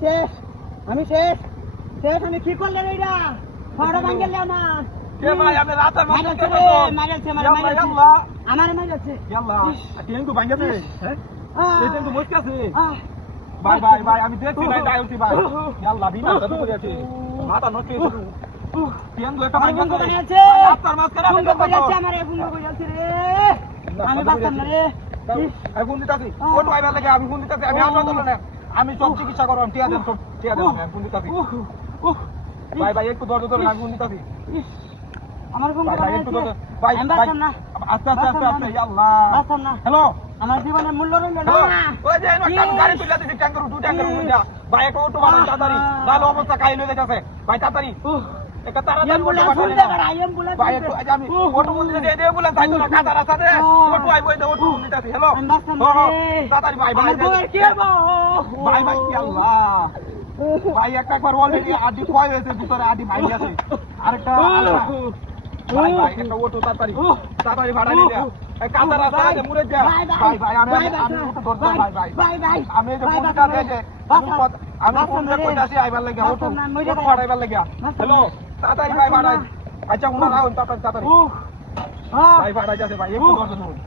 শেষ আমি শেষ শেষ আমি কি করলেন এইটা ফাড়া ভাঙলে আমার কে ভাই আপনি রাতের মাঝে কে মাইলছে আমার মাইলছে ইয়াল্লাহ টিএনকু ভাঙছে হ্যাঁ এটা তো মুশকিল আছে ভাই ভাই ভাই আমি দেখছি ভাই ডাইলছি ভাই ইয়াল্লাহ বিনা কত করে আছে মাথা নষ্ট হয়ে গেল টিএনকু একটা ভাঙছে রাতের মাঝ করে আমি বলছি আমার ফোন কইছে রে আমি বাঁচতাম না রে আমি ফোন দিতাছি ওটো আইবার লাগে আমি ফোন দিতাছি আমি হাসপাতালে না আমি সব চিকিৎসা করব টিয়া দেন সব টিয়া দেন আমি ফোন দিতাছি ভাই ভাই একটু ধৈর্য ধরুন আমি ফোন দিতাছি আমার ফোন ভাই একটু ধৈর্য ভাই আমি বাঁচতাম না আস্তে আস্তে আস্তে আস্তে আল্লাহ বাঁচতাম না হ্যালো আমার জীবনের মূল্য রইল না ওই যে গাড়ি তুলে দিছি ট্যাঙ্কার দু ট্যাঙ্কার উঠে যা ভাই একটা অটো বানাই তাড়াতাড়ি নালে অবস্থা কাহিল হয়ে যাচ্ছে ভাই তাড়াতাড়ি একটা তাড়াতাড়ি ভাই একটু আমি অটো বলতে দে দে বলে তাই তো না কাটা রাস্তাতে অটো আইবো এই অটো নিতাছি হ্যালো তাড়াতাড়ি ভাই ভাই ভাই ভাই কি আল্লাহ ভাই একবার অলরেডি আডি কয় হয়েছে ভিতরে আডি ভাই আছে আরেকটা ভাই ভাই একটা অটো তাড়াতাড়ি তাড়াতাড়ি ভাড়া নিয়ে এই কাটা রাস্তাতে মুড়ে যা ভাই ভাই আমি ধরতে ভাই ভাই আমি যে ফোনটা দেje আমি ফোন করে কইতাছি আইবার লাগি অটো ভাড়াইবার লাগি হ্যালো তাড়াতাড়ি ভাই ভাড়াই আচ্ছা উনারা আউন তাড়াতাড়ি ভাই ভাড়া যাচ্ছে ভাই একটু ধরতে ধরুন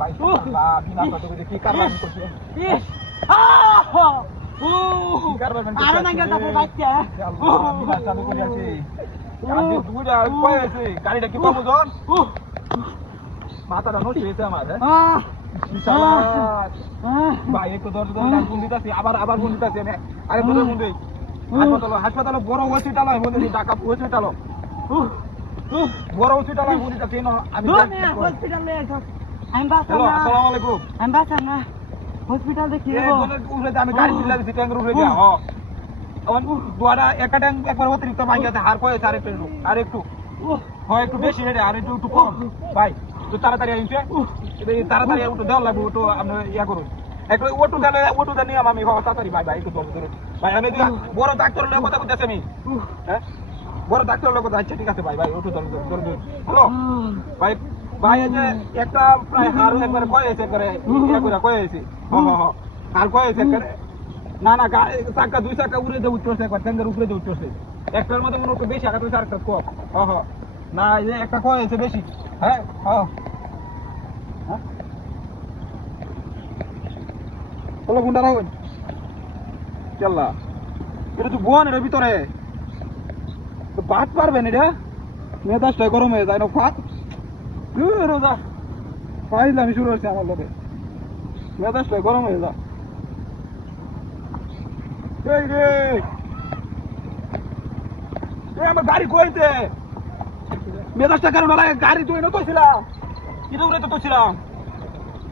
ভাই আল্লাহ বিনা কত করে কি কারবার করছে আরো না গেল বাচ্চা আল্লাহ বিনা চালু করে আছে আমি দুইটা কই আছে গাড়িটা কি পাবো জন মাথাটা নষ্ট হয়েছে আমার ভাই একটু ধরতে ধরতে আমি ফোন দিতাছি আবার ফোন দিতাছি আমি আরে বলে ফোন দেই হাসপাতাল বড় হসপিটাল হয় বলে ঢাকা হসপিটাল বড় হসপিটাল হয় বলে দিতাছি আমি হসপিটালে আমি বাঁচতাম না আসসালামু আলাইকুম আমি বাঁচতাম না হসপিটাল দেখি আমি গাড়ি দিলা দিছি ট্যাঙ্কের উপরে দিয়া আমার দুয়ারা একটা ট্যাঙ্ক একবার অতিরিক্ত ভাঙ গেছে হার কয়েছে আরেকটু হয় একটু বেশি হেডে আর একটু কম ভাই তো তাড়াতাড়ি আইছে তাড়াতাড়ি ওটা দেওয়া লাগবে ওটা আপনি ইয়া করুন একটু ওটুটা নিয়ে আমি তাড়াতাড়ি ভাই ভাই একটু ধরুন ভাই আমি বড় ডাক্তার লোক কথা বলতেছি আমি হ্যাঁ বড় ডাক্তার লোক কথা আচ্ছা ঠিক আছে ভাই ভাই ওটু ধরুন হ্যালো ভাই ভাই যে একটা প্রায় হার একবারে কয়েছে একবারে ইয়া করে কয়েছে আর কয়েছে না না চাকা দুই চাকা উড়ে দিয়ে উঠছে একবার ট্যাঙ্কের উপরে দিয়ে উঠছে একটার মধ্যে মনে একটু বেশি আঘাত হয়েছে আরেকটা কম না এই যে একটা কয়েছে বেশি হ্যাঁ চলো গুন্ডা রাখবেন চল্লা এটা তো বোন এটার ভিতরে বাদ পারবেন এটা মেজাজটা গরম হয়ে যায় না ফাঁক রোজা ফাইজলামি শুরু হচ্ছে আমার লোকে মেজাজটা গরম হয়ে যা আমার গাড়ি কইতে মেজাজটা কারণ গাড়ি তুই না তোছিলাম এটা উড়ে তো তোছিলাম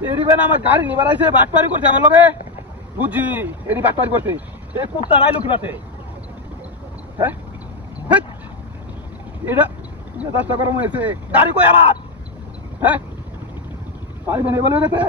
এরিবেন আমার গাড়ি নিবার আইছে বাটপারি করছে আমার লগে বুঝছি এরি বাটপারি করছে এই কুত্তা নাইলো কিনাতে হ্যাঁ এটা মেজাজটা গরম হয়েছে গাড়ি কই আমার হ্যাঁ পাইবেন এবার গেছে